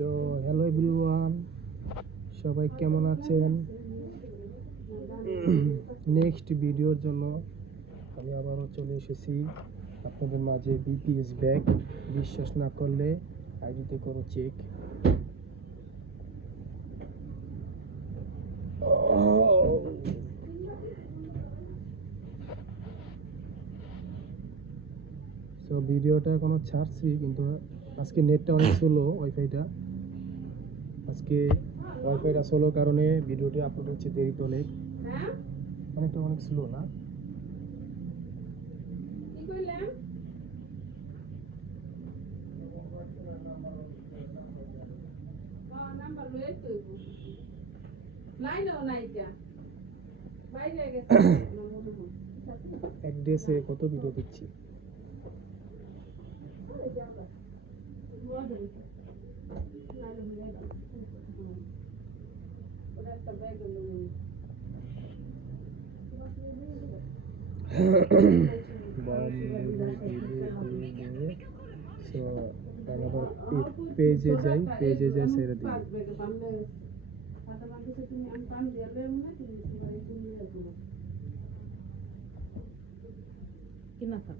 So hello everyone সবাই কেমন আছেন? নেক্সট ভিডিওর জন্য আমি আবারও চলে এসেছি। আপনাদের মাঝে বিপিএস ব্যাগ বিশ্বাস না করলে আইডিতে করো চেক তো ভিডিওটা এখনও ছাড়ছি কিন্তু আজকে নেটটা অনেক স্লো ওয়াইফাইটা আজকে ওয়াইফাইটা আসলো কারণে ভিডিওটি আপলোড হচ্ছে দেরিতে অনেক অনেকটা অনেক স্লো না? হ্যাঁ এক ডেসে কত ভিডিও দিচ্ছি সো তারপর পেজে যাই পেজে যাই ছেড়ে দিই কিনা থাক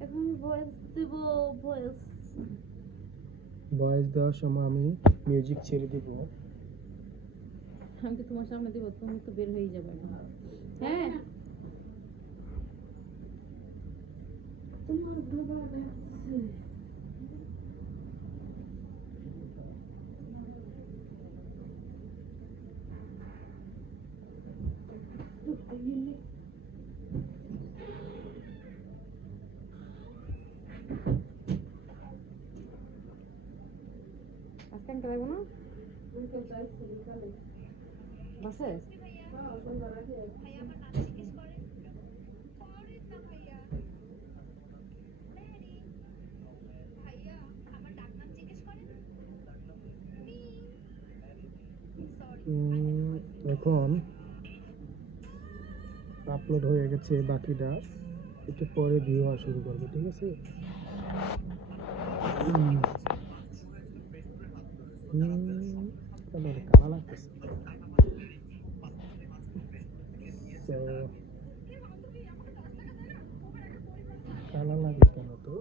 এখন ভয়েস দেব ভয়েস ভয়েস দেওয়ার সময় আমি মিউজিক ছেড়ে দিব। আমি তো তোমার সামনে দেবো তুমি তো বের হয়ে যাবে না। হ্যাঁ? তোমার আমি লাগবো না বাসে এখন আপলোড হয়ে গেছে বাকিটা। একটু পরে ভিউ শুরু করবে, ঠিক আছে? Hmm, udah kalah lah. So, kalah lagi kan itu.